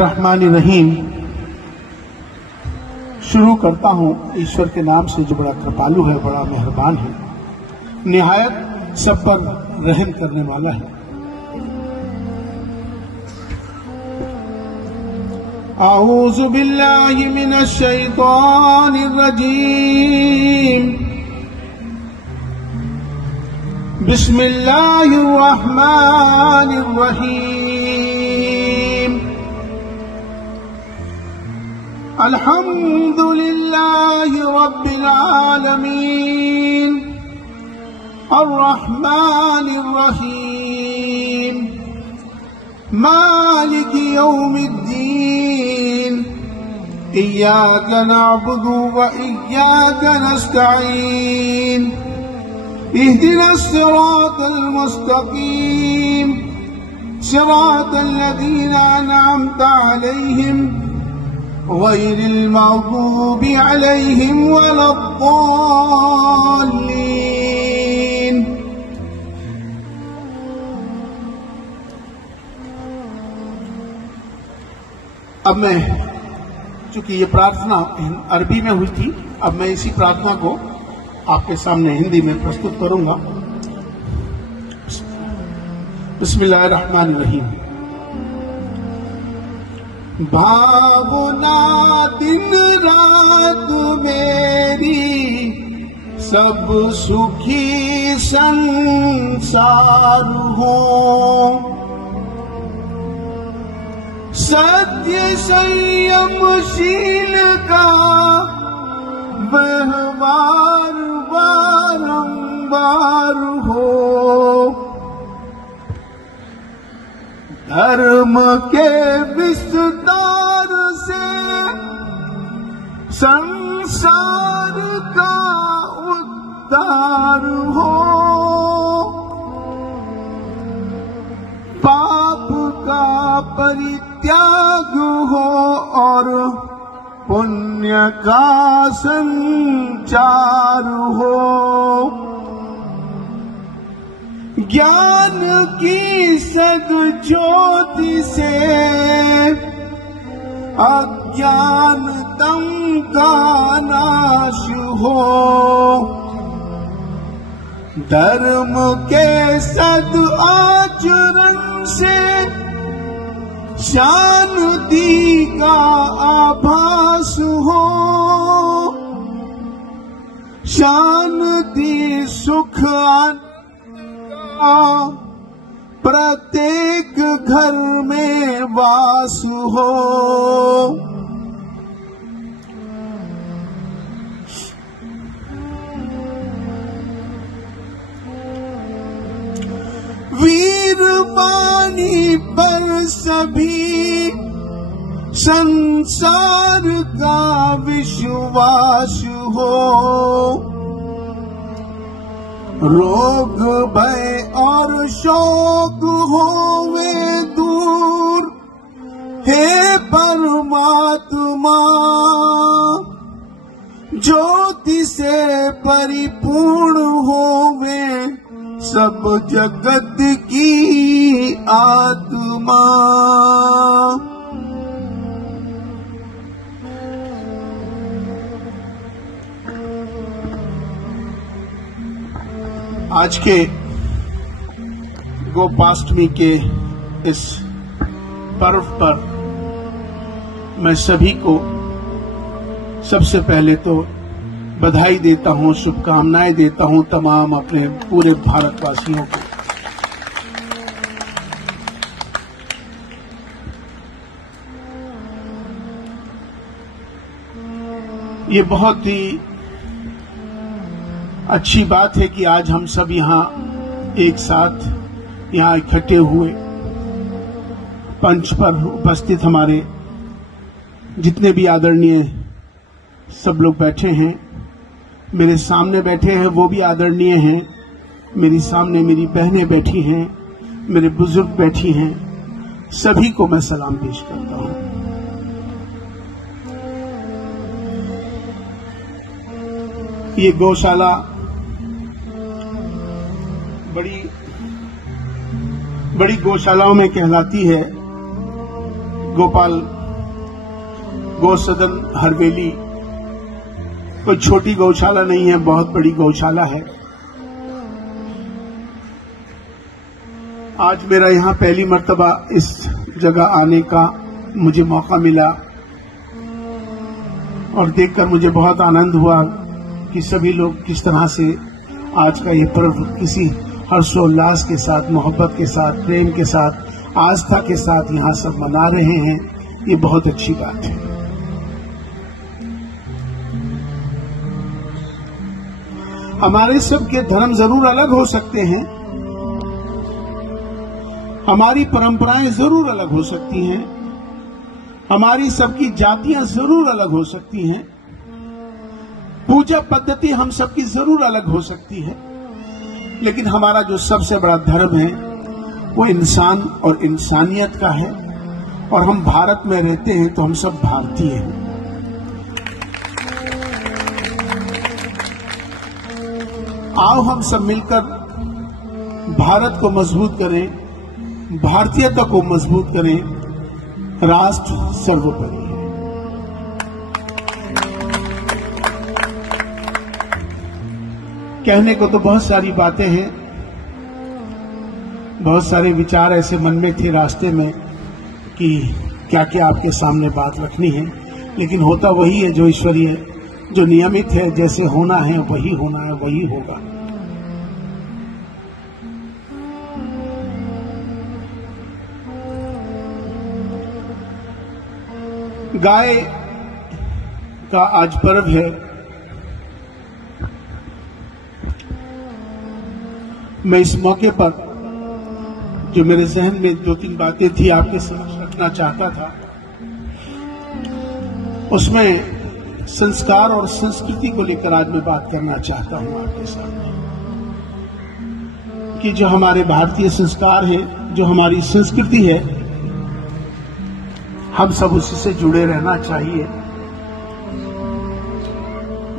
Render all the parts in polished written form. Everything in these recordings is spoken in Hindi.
रहमानिर्रहीम। शुरू करता हूँ ईश्वर के नाम से जो बड़ा कृपालु है, बड़ा मेहरबान है, निहायत सब पर रहम करने वाला है। आऊज़ु बिल्लाहि मिनश शैतानिर रजीम। बिस्मिल्लाहिर रहमानिर रहीम। अल्हम्दुलिल्लाहि रब्बिल आलमीन अर्रहमानिर रहीम मालिकि यौमिद्दीन इय्याक नअबुदु व इय्याक नस्तईन इहदिनस सिरातल मुस्तकीम सिरातल लज़ीना अनअमता अलैहिम गैरिल मग़दूबि अलैहिम वलद्दाल्लीन। अब मैं, चूंकि ये प्रार्थना अरबी में हुई थी, अब मैं इसी प्रार्थना को आपके सामने हिंदी में प्रस्तुत करूंगा। बिस्मिल्लाहिर्रहमानिर्रहीम। भावना दिन रात मेरी सब सुखी संसार हो, सत्य संयमशील का व्यवहार बारंबार हो, धर्म के विस्तार से संसार का उद्धार हो, पाप का परित्याग हो और पुण्य का संचार हो, ज्ञान की सद्ज्योति से अज्ञानतम का नाश हो, धर्म के सद आचरण से शांति का आभास हो, शांति सुख प्रत्येक घर में वास हो, वीर वाणी पर सभी संसार का विश्वास हो, रोग भय और शोक होवे दूर, हे परमात्मा ज्योति से परिपूर्ण होवे सब जगत की आत्मा। आज के गोपाष्टमी के इस पर्व पर मैं सभी को सबसे पहले तो बधाई देता हूं, शुभकामनाएं देता हूं तमाम अपने पूरे भारतवासियों को। ये बहुत ही अच्छी बात है कि आज हम सब यहाँ एक साथ यहाँ इकट्ठे हुए, पंच पर उपस्थित हमारे जितने भी आदरणीय सब लोग बैठे हैं, मेरे सामने बैठे हैं वो भी आदरणीय हैं, मेरी सामने मेरी बहनें बैठी हैं, मेरे बुजुर्ग बैठी हैं, सभी को मैं सलाम पेश करता हूं। ये गौशाला बड़ी गौशालाओं में कहलाती है गोपाल गौसदन हरवेली कोई छोटी गौशाला नहीं है, बहुत बड़ी गौशाला है। आज मेरा यहाँ पहली मर्तबा इस जगह आने का मुझे मौका मिला और देखकर मुझे बहुत आनंद हुआ कि सभी लोग किस तरह से आज का ये पर्व किसी हर्षोल्लास के साथ, मोहब्बत के साथ, प्रेम के साथ, आस्था के साथ यहाँ सब मना रहे हैं। ये बहुत अच्छी बात है। हमारे सबके धर्म जरूर अलग हो सकते हैं, हमारी परंपराएं जरूर अलग हो सकती हैं, हमारी सबकी जातियां जरूर अलग हो सकती हैं, पूजा पद्धति हम सबकी जरूर अलग हो सकती है, लेकिन हमारा जो सबसे बड़ा धर्म है वो इंसान और इंसानियत का है। और हम भारत में रहते हैं तो हम सब भारतीय हैं। आओ हम सब मिलकर भारत को मजबूत करें, भारतीयता को मजबूत करें। राष्ट्र सर्वोपरि है। कहने को तो बहुत सारी बातें हैं, बहुत सारे विचार ऐसे मन में थे रास्ते में कि क्या क्या आपके सामने बात रखनी है, लेकिन होता वही है जो ईश्वरीय, जो नियमित है। जैसे होना है वही होना है, वही होगा। गाय का आज पर्व है। मैं इस मौके पर जो मेरे जहन में 2-3 बातें थी आपके साथ रखना चाहता था, उसमें संस्कार और संस्कृति को लेकर आज मैं बात करना चाहता हूं आपके सामने कि जो हमारे भारतीय संस्कार है, जो हमारी संस्कृति है, हम सब उसी से जुड़े रहना चाहिए।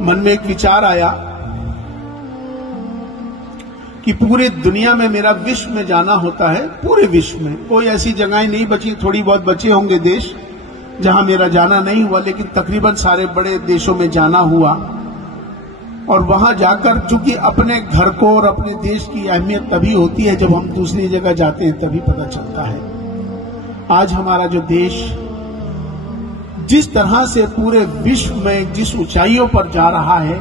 मन में एक विचार आया कि पूरे दुनिया में मेरा विश्व में जाना होता है। पूरे विश्व में कोई ऐसी जगहें नहीं बची, थोड़ी बहुत बचे होंगे देश जहां मेरा जाना नहीं हुआ, लेकिन तकरीबन सारे बड़े देशों में जाना हुआ। और वहां जाकर चूंकि अपने घर को और अपने देश की अहमियत तभी होती है जब हम दूसरी जगह जाते हैं, तभी पता चलता है। आज हमारा जो देश जिस तरह से पूरे विश्व में जिस ऊंचाइयों पर जा रहा है,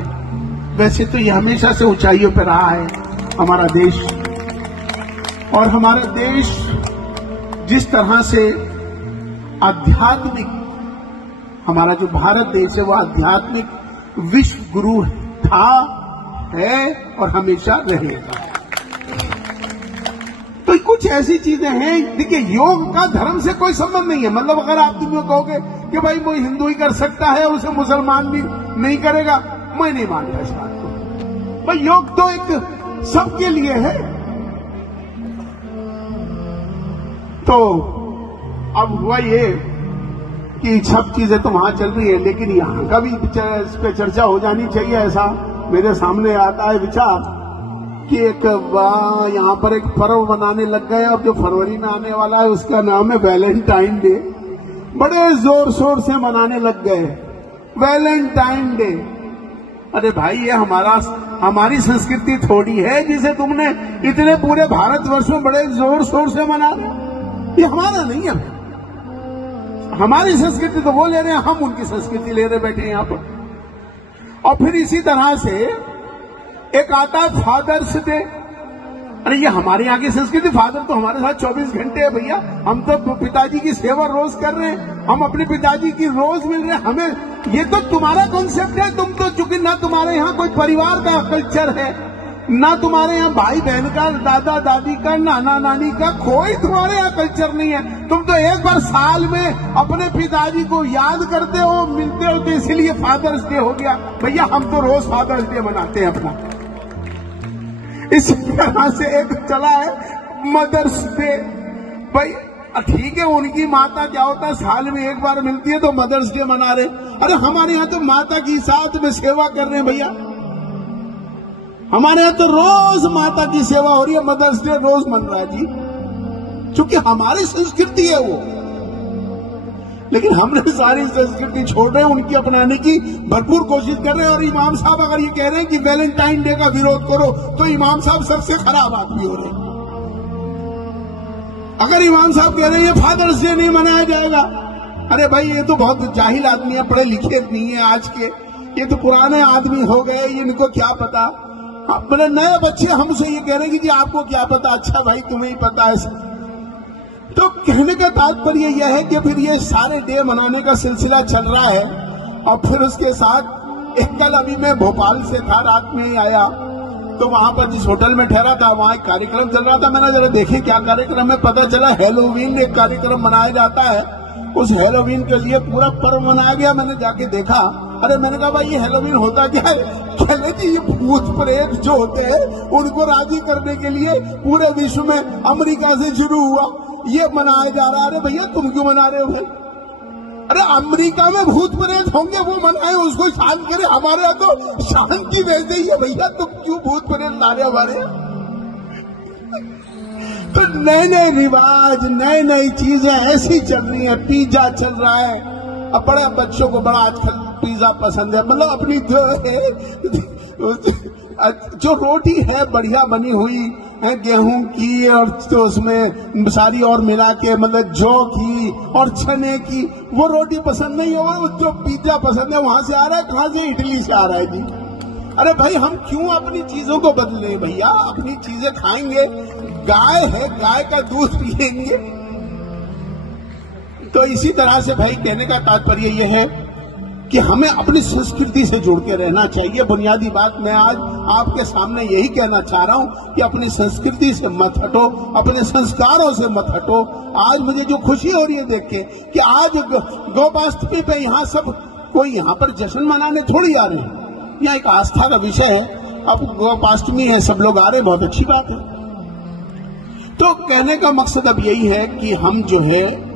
वैसे तो ये हमेशा से ऊंचाइयों पर रहा है हमारा देश। और हमारा देश जिस तरह से आध्यात्मिक, हमारा जो भारत देश है वो आध्यात्मिक विश्व गुरु था, है और हमेशा रहेगा। तो कुछ ऐसी चीजें हैं, देखिए योग का धर्म से कोई संबंध नहीं है। मतलब अगर आप तुम कहोगे कि भाई वो हिंदू ही कर सकता है और उसे मुसलमान भी नहीं करेगा, मैं नहीं मानता इस बात को। भाई योग तो एक सबके लिए है। तो अब हुआ ये कि सब चीजें तो वहां चल रही है, लेकिन यहां का भी इस पे चर्चा हो जानी चाहिए। ऐसा मेरे सामने आता है विचार कि एक यहाँ पर एक पर्व मनाने लग गए। अब जो फरवरी में आने वाला है उसका नाम है वैलेंटाइन डे। बड़े जोर शोर से मनाने लग गए वैलेंटाइन डे। अरे भाई ये हमारी संस्कृति थोड़ी है जिसे तुमने इतने पूरे भारतवर्ष में बड़े जोर शोर से मना रहे। ये हमारा नहीं है। हमारी संस्कृति तो वो ले रहे हैं, हम उनकी संस्कृति ले रहे बैठे यहाँ पर। और फिर इसी तरह से एक आता है फादर्स डे। अरे ये हमारे यहाँ की संस्कृति, फादर तो हमारे साथ 24 घंटे है भैया। हम तो पिताजी की सेवा रोज कर रहे हैं, हम अपने पिताजी की रोज मिल रहे हैं। हमें ये तो तुम्हारा कॉन्सेप्ट है। तुम तो चूंकि ना तुम्हारे यहाँ कोई परिवार का कल्चर है, ना तुम्हारे यहाँ भाई बहन का, दादा दादी का, नाना नानी का, कोई तुम्हारे यहाँ कल्चर नहीं है। तुम तो एक बार साल में अपने पिताजी को याद करते हो, मिलते हो, तो इसलिए फादर्स डे हो गया। भैया हम तो रोज फादर्स डे मनाते हैं अपना। इसी तरह से एक चला है मदर्स डे। भाई ठीक है, उनकी माता क्या होता है, साल में एक बार मिलती है तो मदर्स डे मना रहे। अरे हमारे यहाँ तो माता की साथ में सेवा कर रहे हैं भैया। हमारे यहाँ तो रोज माता की सेवा हो रही है, मदर्स डे रोज मन रहा है जी, क्योंकि हमारी संस्कृति है वो। लेकिन हमने सारी संस्कृति छोड़ रहे हैं, उनकी अपनाने की भरपूर कोशिश कर रहे हैं। और इमाम साहब अगर ये कह रहे हैं कि वैलेंटाइन डे का विरोध करो, तो इमाम साहब सबसे खराब आदमी हो रहे हैं। अगर इमाम साहब कह रहे हैं ये फादर्स डे नहीं मनाया जाएगा, अरे भाई ये तो बहुत जाहिल आदमी है, पढ़े लिखे नहीं है आज के, ये तो पुराने आदमी हो गए, इनको क्या पता। अपने नए बच्चे हमसे ये कह रहे हैं कि जी आपको क्या पता, अच्छा भाई तुम्हें ही पता है। तो कहने का तात्पर्य यह है कि फिर ये सारे डे मनाने का सिलसिला चल रहा है। और फिर उसके साथ एक कल अभी मैं भोपाल से था, रात में ही आया, तो वहां पर जिस होटल में ठहरा था वहां एक कार्यक्रम चल रहा था। मैंने जरा देखे क्या कार्यक्रम है, पता चला हैलोवीन एक कार्यक्रम मनाया जाता है। उस हैलोवीन के लिए पूरा पर्व मनाया गया। मैंने जाके देखा, अरे मैंने कहा भाई ये हैलोवीन होता क्या है? कहने की ये भूत प्रेत जो होते हैं उनको राजी करने के लिए पूरे विश्व में अमेरिका से शुरू हुआ, ये मनाया जा रहा है। अरे भैया तुम क्यों मना रहे हो भाई? अरे अमेरिका में भूत प्रेत होंगे, वो मनाए, उसको शांत करे। हमारे यहाँ तो शांति भेज ही है भैया, तुम क्यों भूत प्रेत ला रहे हमारे? तो नए नए रिवाज, नई नई चीजें ऐसी चल रही है। पिज्जा चल रहा है, अब बड़े बच्चों को बड़ा आजकल पिज्जा पसंद है। मतलब अपनी जो रोटी है बढ़िया बनी हुई है गेहूं की, और तो उसमें सारी और मिला के, मतलब जौ की और चने की, वो रोटी पसंद नहीं है। वो जो पिज्जा पसंद है वहां से आ रहा है, कहां से? इटली से आ रहा है जी। अरे भाई हम क्यों अपनी चीजों को बदले भैया? अपनी चीजें खाएंगे, गाय है, गाय का दूध पिएंगे। तो इसी तरह से भाई कहने का तात्पर्य यह है कि हमें अपनी संस्कृति से जुड़ के रहना चाहिए। बुनियादी बात मैं आज आपके सामने यही कहना चाह रहा हूं कि अपनी संस्कृति से मत हटो, अपने संस्कारों से मत हटो। आज मुझे जो खुशी हो रही है देख के कि आज गोपाष्टमी पे यहाँ सब कोई यहाँ पर जश्न मनाने थोड़ी आ रहे हैं, यहाँ एक आस्था का विषय है। अब गोपाष्टमी है, सब लोग आ रहे हैं, बहुत अच्छी बात है। तो कहने का मकसद अब यही है कि हम जो है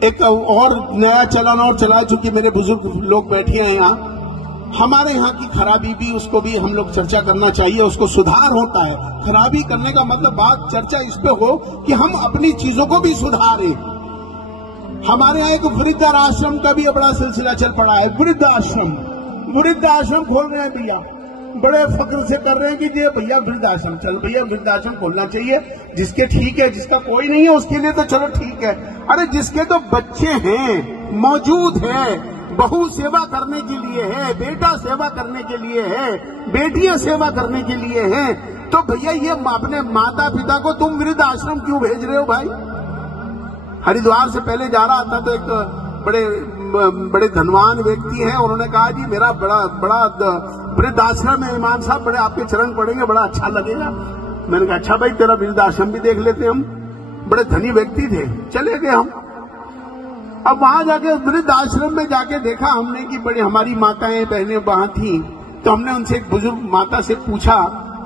एक और नया चलन और चला, चूंकि मेरे बुजुर्ग लोग बैठे हैं यहाँ, हमारे यहाँ की खराबी भी, उसको भी हम लोग चर्चा करना चाहिए। उसको सुधार होता है। खराबी करने का मतलब बात चर्चा इस पे हो कि हम अपनी चीजों को भी सुधारें। हमारे यहाँ एक वृद्धाश्रम का भी बड़ा सिलसिला चल पड़ा है। वृद्धाश्रम खोल रहे हैं भैया, बड़े फक्र से कर रहे हैं कि ये भैया वृद्धाश्रम, चल भैया वृद्धाश्रम खोलना चाहिए। जिसके ठीक है, जिसका कोई नहीं है उसके लिए तो चलो ठीक है। अरे जिसके तो बच्चे हैं, मौजूद है, बहू सेवा करने के लिए है, बेटा सेवा करने के लिए है, बेटियां सेवा करने के लिए हैं, तो भैया ये अपने माता पिता को तुम वृद्धाश्रम क्यों भेज रहे हो भाई? हरिद्वार से पहले जा रहा था तो एक बड़े धनवान व्यक्ति हैं, उन्होंने कहा जी मेरा बड़ा वृद्धाश्रम है इमाम साहब, बड़े आपके चरण पड़ेंगे, बड़ा अच्छा लगेगा। मैंने कहा अच्छा भाई तेरा वृद्धाश्रम भी देख लेते हम। बड़े धनी व्यक्ति थे, चले गए हम। अब वहां जाके वृद्धाश्रम में जाके देखा हमने कि बड़ी हमारी माताएं बहनें वहां थी। तो हमने उनसे, एक बुजुर्ग माता से पूछा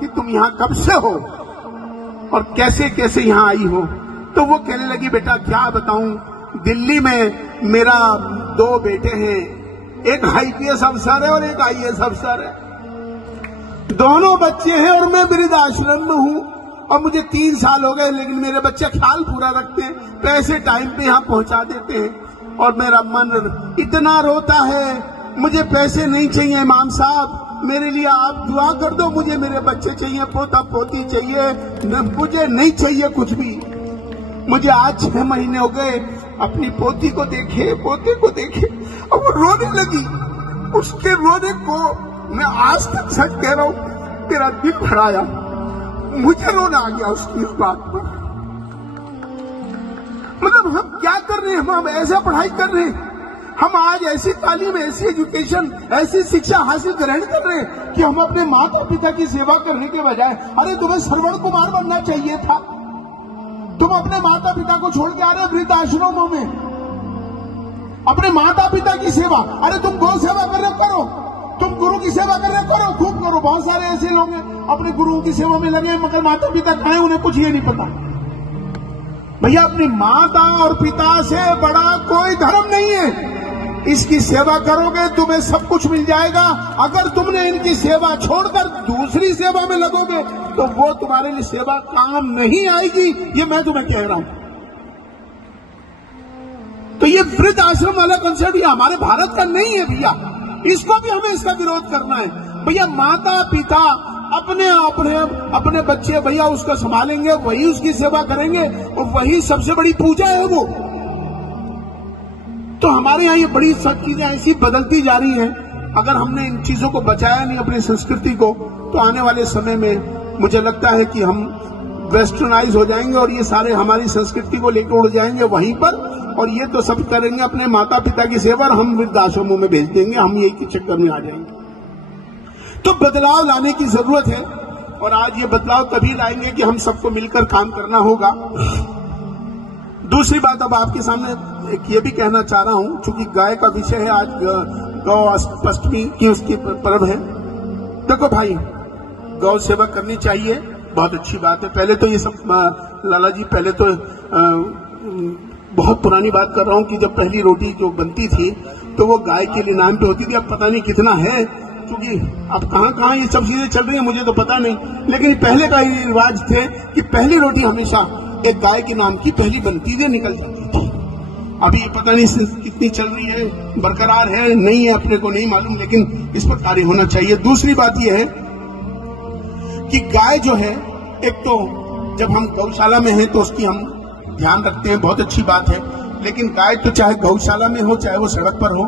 कि तुम यहाँ कब से हो और कैसे कैसे यहाँ आई हो? तो वो कहने लगी बेटा क्या बताऊं, दिल्ली में मेरा 2 बेटे हैं, एक आईपीएस अफसर है और एक आईएएस अफसर है, दोनों बच्चे हैं और मैं वृद्धाश्रम में हूं। और मुझे 3 साल हो गए, लेकिन मेरे बच्चे ख्याल पूरा रखते हैं, पैसे टाइम पे यहाँ पहुंचा देते हैं और मेरा मन इतना रोता है, मुझे पैसे नहीं चाहिए इमाम साहब, मेरे लिए आप दुआ कर दो, मुझे मेरे बच्चे चाहिए, पोता पोती चाहिए, मुझे नहीं चाहिए कुछ भी। मुझे आज 6 महीने हो गए, अपनी पोती को देखे, पोते को देखे, और वो रोने लगी। उसके रोने को मैं आज तक सच कह रहा हूं, तेरा दिल भराया, मुझे रोना आ गया उसकी इस बात पर। मतलब हम क्या कर रहे हैं? हम ऐसा पढ़ाई कर रहे हैं, हम आज ऐसी तालीम, ऐसी एजुकेशन, ऐसी शिक्षा हासिल ग्रहण कर रहे हैं कि हम अपने माता पिता की सेवा करने के बजाय, अरे तुम्हें श्रवण कुमार बनना चाहिए था। तुम अपने माता पिता को छोड़ के आ रहे वृद्धाश्रमों में, अपने माता पिता की सेवा। अरे तुम गौ सेवा कर रहे करो, तुम गुरु की सेवा कर रहे करो, खूब करो। बहुत सारे ऐसे लोग हैं अपने गुरुओं की सेवा में लगे, मगर माता पिता कहाँ हैं उन्हें कुछ ये नहीं पता। भैया अपनी माता और पिता से बड़ा कोई धर्म नहीं है। इसकी सेवा करोगे तुम्हें सब कुछ मिल जाएगा। अगर तुमने इनकी सेवा छोड़कर दूसरी सेवा में लगोगे तो वो तुम्हारे लिए सेवा काम नहीं आएगी, ये मैं तुम्हें कह रहा हूं। तो ये वृद्ध आश्रम वाला कंसेप्ट ये हमारे भारत का नहीं है भैया, इसको भी हमें इसका विरोध करना है। भैया माता पिता अपने अपने अपने बच्चे भैया उसको संभालेंगे, वही उसकी सेवा करेंगे और वही सबसे बड़ी पूजा है वो। तो हमारे यहाँ ये बड़ी सब चीजें ऐसी बदलती जा रही हैं। अगर हमने इन चीजों को बचाया नहीं अपनी संस्कृति को, तो आने वाले समय में मुझे लगता है कि हम वेस्टर्नाइज हो जाएंगे और ये सारे हमारी संस्कृति को लेकर उड़ जाएंगे वहीं पर, और ये तो सब करेंगे अपने माता पिता की सेवा और हम वृद्धाश्रमों में भेज देंगे, हम यही के चक्कर में आ जाएंगे। तो बदलाव लाने की जरूरत है और आज ये बदलाव तभी लाएंगे कि हम सबको मिलकर काम करना होगा। दूसरी बात अब आपके सामने एक ये भी कहना चाह रहा हूं, चूंकि गाय का विषय है, आज गौ अष्टमी की उसकी पर्व है। देखो भाई, गौ सेवा करनी चाहिए, बहुत अच्छी बात है। पहले तो ये सब लाला जी, पहले तो बहुत पुरानी बात कर रहा हूं कि जब पहली रोटी जो बनती थी तो वो गाय के लिए नाम पे होती थी। अब पता नहीं कितना है, क्योंकि अब कहां ये सब चीजें चल रही है मुझे तो पता नहीं, लेकिन पहले का ये रिवाज थे कि पहली रोटी हमेशा एक गाय के नाम की पहली बनती थी, निकल जाती थी। अभी पता नहीं कितनी चल रही है, बरकरार है नहीं है, अपने को नहीं मालूम, लेकिन इस पर कार्य होना चाहिए। दूसरी बात यह है कि गाय जो है, एक तो जब हम गौशाला में हैं तो उसकी हम ध्यान रखते हैं, बहुत अच्छी बात है, लेकिन गाय तो चाहे गौशाला में हो चाहे वो सड़क पर हो,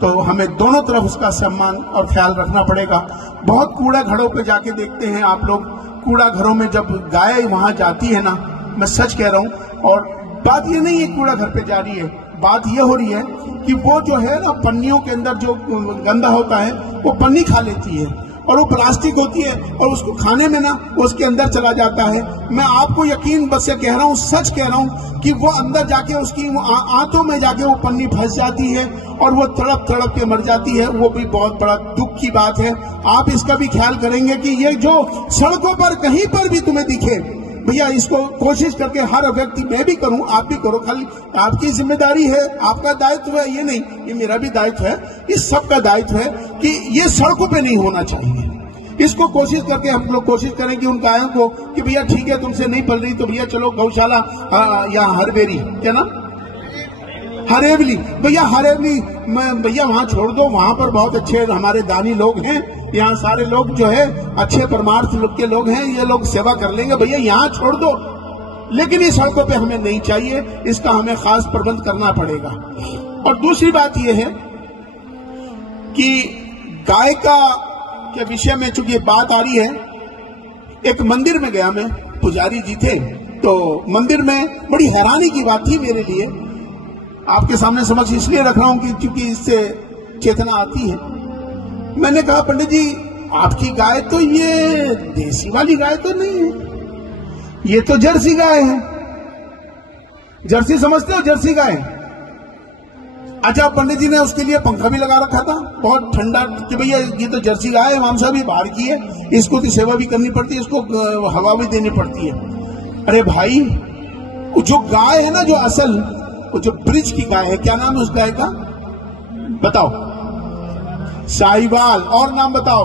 तो हमें दोनों तरफ उसका सम्मान और ख्याल रखना पड़ेगा। बहुत कूड़ा घरों पे जाके देखते हैं आप लोग, कूड़ा घरों में जब गाय वहां जाती है ना, मैं सच कह रहा हूं, और बात ये नहीं है कूड़ा घर पे जा रही है, बात ये हो रही है कि वो जो है ना पन्नियों के अंदर जो गंदा होता है वो पन्नी खा लेती है, और वो प्लास्टिक होती है और उसको खाने में ना उसके अंदर चला जाता है। मैं आपको यकीन बस से कह रहा हूँ, सच कह रहा हूँ कि वो अंदर जाके उसकी आंतों में जाके वो पन्नी फंस जाती है और वो तड़प तड़प के मर जाती है। वो भी बहुत बड़ा दुख की बात है। आप इसका भी ख्याल करेंगे कि ये जो सड़कों पर कहीं पर भी तुम्हें दिखे, भैया इसको कोशिश करके हर व्यक्ति, मैं भी करूं आप भी करो, खाली आपकी जिम्मेदारी है, आपका दायित्व है, ये नहीं, ये मेरा भी दायित्व है, इस सब का दायित्व है कि ये सड़कों पे नहीं होना चाहिए। इसको कोशिश करके हम लोग कोशिश करें कि उन गायों को कि भैया ठीक है तुमसे नहीं पल रही तो भैया चलो गौशाला या हरवेरी, क्या ना, हरेवली, भैया हरेवली भैया वहां छोड़ दो, वहां पर बहुत अच्छे हमारे दानी लोग हैं, यहाँ सारे लोग जो है अच्छे परमार्थ लोग के लोग हैं, ये लोग सेवा कर लेंगे, भैया यहाँ छोड़ दो। लेकिन इस सड़कों पे हमें नहीं चाहिए, इसका हमें खास प्रबंध करना पड़ेगा। और दूसरी बात यह है कि गाय का के विषय में चूंकि बात आ रही है, एक मंदिर में गया मैं, पुजारी जी थे, तो मंदिर में बड़ी हैरानी की बात थी मेरे लिए, आपके सामने समझ इसलिए रख रहा हूं कि क्योंकि इससे चेतना आती है। मैंने कहा पंडित जी आपकी गाय तो ये देसी वाली गाय तो नहीं है, ये तो जर्सी गाय है। जर्सी समझते हो, जर्सी गाय। अच्छा, पंडित जी ने उसके लिए पंखा भी लगा रखा था, बहुत ठंडा, कि भैया ये तो जर्सी गाय है, मामसा भी बाहर की है, इसको तो सेवा भी करनी पड़ती है, इसको हवा भी देनी पड़ती है। अरे भाई, जो गाय है ना, जो असल, वो जो ब्रिज की गाय है, क्या नाम है उस गाय का बताओ? साहिवाल। और नाम बताओ?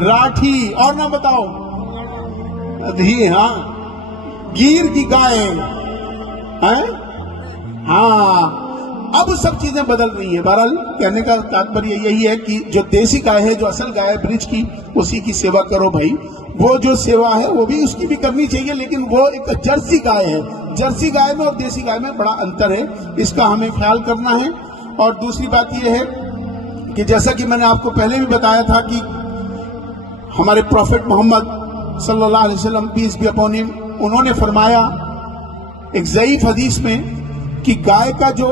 राठी। और नाम बताओ? अधी। हाँ, गिर की गाय है। हाँ, अब सब चीजें बदल रही है। बहरहाल कहने का तात्पर्य यही है कि जो देसी गाय है, जो असल गाय है ब्रिज की, उसी की सेवा करो भाई। वो जो सेवा है वो भी उसकी भी करनी चाहिए, लेकिन वो एक जर्सी गाय है। जर्सी गाय में और देसी गाय में बड़ा अंतर है, इसका हमें ख्याल करना है। और दूसरी बात यह है कि जैसा कि मैंने आपको पहले भी बताया था कि हमारे प्रॉफेट मोहम्मद सल्लल्लाहु अलैहि वसल्लम, पीस बी अपॉन हिम, उन्होंने फरमाया एक ज़ईफ हदीस में कि गाय का जो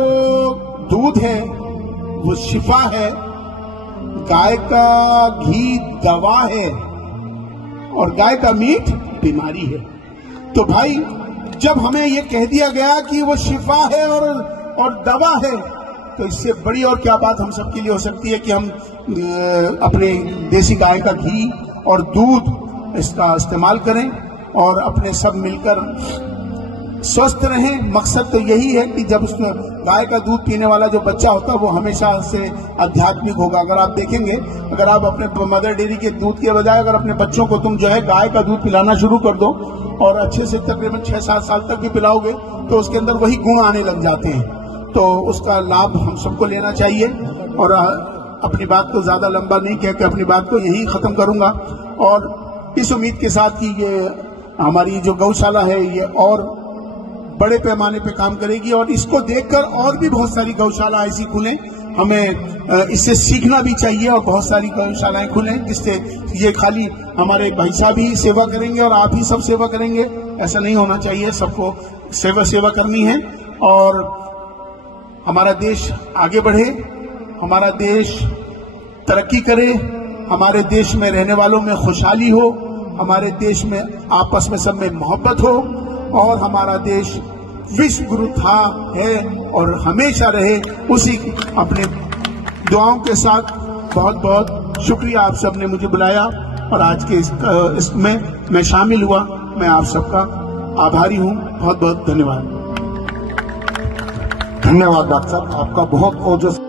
दूध है वो शिफा है, गाय का घी दवा है, और गाय का मीट बीमारी है। तो भाई जब हमें ये कह दिया गया कि वो शिफा है और दवा है, तो इससे बड़ी और क्या बात हम सबके लिए हो सकती है कि हम अपने देसी गाय का घी और दूध इसका इस्तेमाल करें और अपने सब मिलकर स्वस्थ रहें। मकसद तो यही है कि जब उसमें गाय का दूध पीने वाला जो बच्चा होता है वो हमेशा से आध्यात्मिक होगा। अगर आप देखेंगे, अगर आप अपने मदर डेयरी के दूध के बजाय अगर अपने बच्चों को तुम जो है गाय का दूध पिलाना शुरू कर दो और अच्छे से तकरीबन 6-7 साल तक भी पिलाओगे तो उसके अंदर वही गुण आने लग जाते हैं। तो उसका लाभ हम सबको लेना चाहिए। और अपनी बात को ज्यादा लंबा नहीं कह के अपनी बात को यहीं खत्म करूंगा, और इस उम्मीद के साथ कि ये हमारी जो गौशाला है ये और बड़े पैमाने पे काम करेगी, और इसको देखकर और भी बहुत सारी गौशाला ऐसी खुलें। हमें इससे सीखना भी चाहिए और बहुत सारी गौशालाएं खुलें, जिससे ये खाली हमारे भाई साहब ही सेवा करेंगे और आप ही सब सेवा करेंगे, ऐसा नहीं होना चाहिए। सबको सेवा करनी है और हमारा देश आगे बढ़े, हमारा देश तरक्की करे, हमारे देश में रहने वालों में खुशहाली हो, हमारे देश में आपस में सब में मोहब्बत हो, और हमारा देश विश्व गुरु था, है और हमेशा रहे। उसी अपने दुआओं के साथ बहुत बहुत शुक्रिया, आप सबने मुझे बुलाया और आज के इसमें मैं शामिल हुआ। मैं आप सबका आभारी हूं। बहुत बहुत धन्यवाद। धन्यवाद डॉक्टर साहब, आपका बहुत ओजस